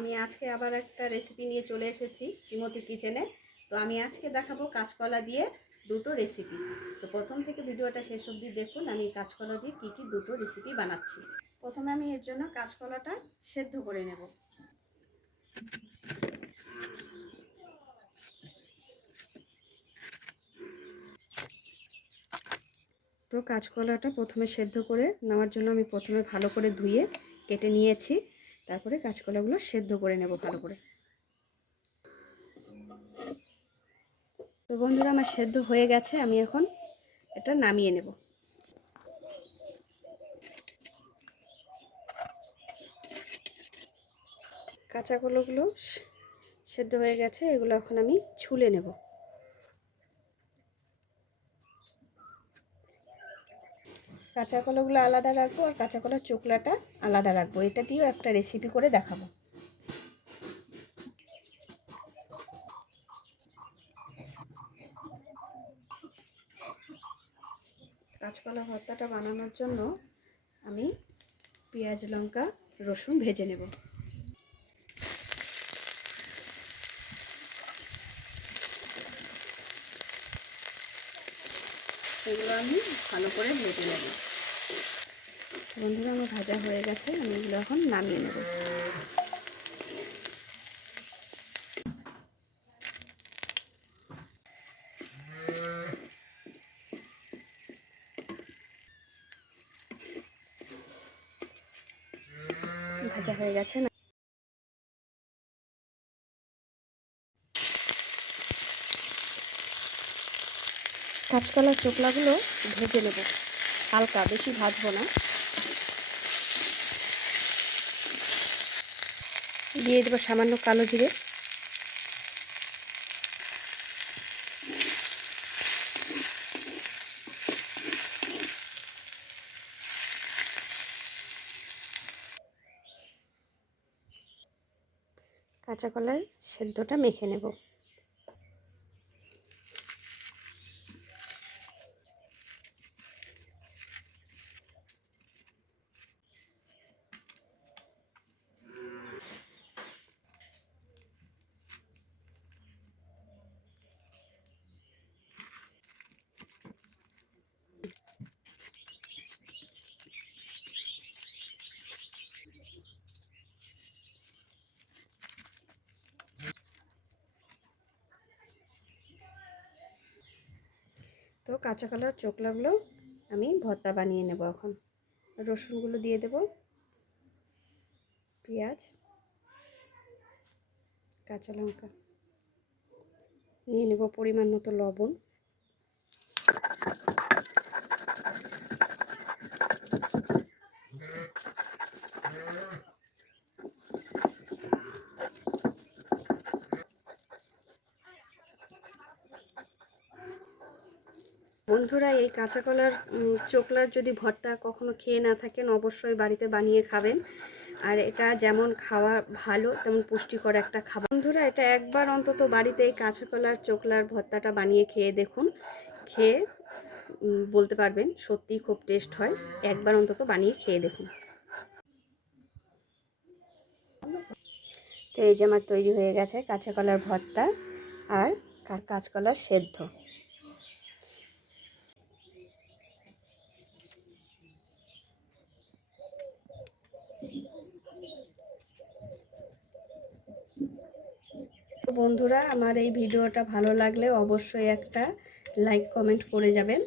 আমি আজকে আবার একটা রেসিপি নিয়ে চলে এসেছি শ্রীমতী কিচেনে। তো আমি আজকে দেখাবো কাঁচকলা দিয়ে দুটো রেসিপি। তো প্রথম থেকে ভিডিওটা শেষ অবধি দেখুন আমি কাঁচকলা দিয়ে কী দুটো রেসিপি বানাচ্ছি। প্রথমে আমি এর জন্য কাঁচকলাটা সেদ্ধ করে নেব। তো কাঁচকলাটা প্রথমে সেদ্ধ করে নেওয়ার জন্য আমি প্রথমে ভালো করে ধুয়ে কেটে নিয়েছি। তারপরে কাঁচকলাগুলো সেদ্ধ করে নেব ভালো করে। তো বন্ধুরা আমার সেদ্ধ হয়ে গেছে, আমি এখন এটা নামিয়ে নেব। কাঁচাকলাগুলো সেদ্ধ হয়ে গেছে, এগুলো এখন আমি ছুলে নেব। কাঁচাকলাগুলো আলাদা রাখবো আর কাঁচাকলার চোকলাটা আলাদা রাখবো। এটা দিয়েও একটা রেসিপি করে দেখাবো। কাঁচকলা ভর্তাটা বানানোর জন্য আমি পেঁয়াজ লঙ্কা রসুন ভেজে নেব। এগুলো আমি ভালো করে ভেজে নেব। বন্ধুরা আমার ভাজা হয়ে গেছে, আমি এগুলো এখন নামিয়ে নেব। ভাজা হয়ে গেছে না, কাঁচকলার চোকলাগুলো ভেজে নেব হালকা, বেশি ভাজবো না। দিয়ে দেবো সামান্য কালো জিরে, কাঁচা কলার সেদ্ধটা মেখে নেব। তো কাঁচা কলার চোকলাগুলো আমি ভর্তা বানিয়ে নেব। এখন রসুনগুলো দিয়ে দেব, পেঁয়াজ, কাঁচা লঙ্কা নিয়ে নেব, পরিমাণ মতো লবণ, বন্ধুরা এই কাঁচা কলার চোকলার যদি ভর্তা কখনো খেয়ে না থাকেন অবশ্যই বাড়িতে বানিয়ে খাবেন। আর এটা যেমন খাওয়া ভালো তেমন পুষ্টিকর একটা খাবার। বন্ধুরা এটা একবার অন্তত বাড়িতে এই কাঁচা কলার চোকলার ভর্তাটা বানিয়ে খেয়ে দেখুন, খেয়ে বলতে পারবেন সত্যিই খুব টেস্ট হয়। একবার অন্তত বানিয়ে খেয়ে দেখুন। তো এই যে আমার তৈরি হয়ে গেছে কাঁচা কলার ভর্তা আর কাঁচকলার সেদ্ধ। বন্ধুরা আমার এই ভিডিওটা ভালো লাগলে অবশ্যই একটা লাইক কমেন্ট করে যাবেন।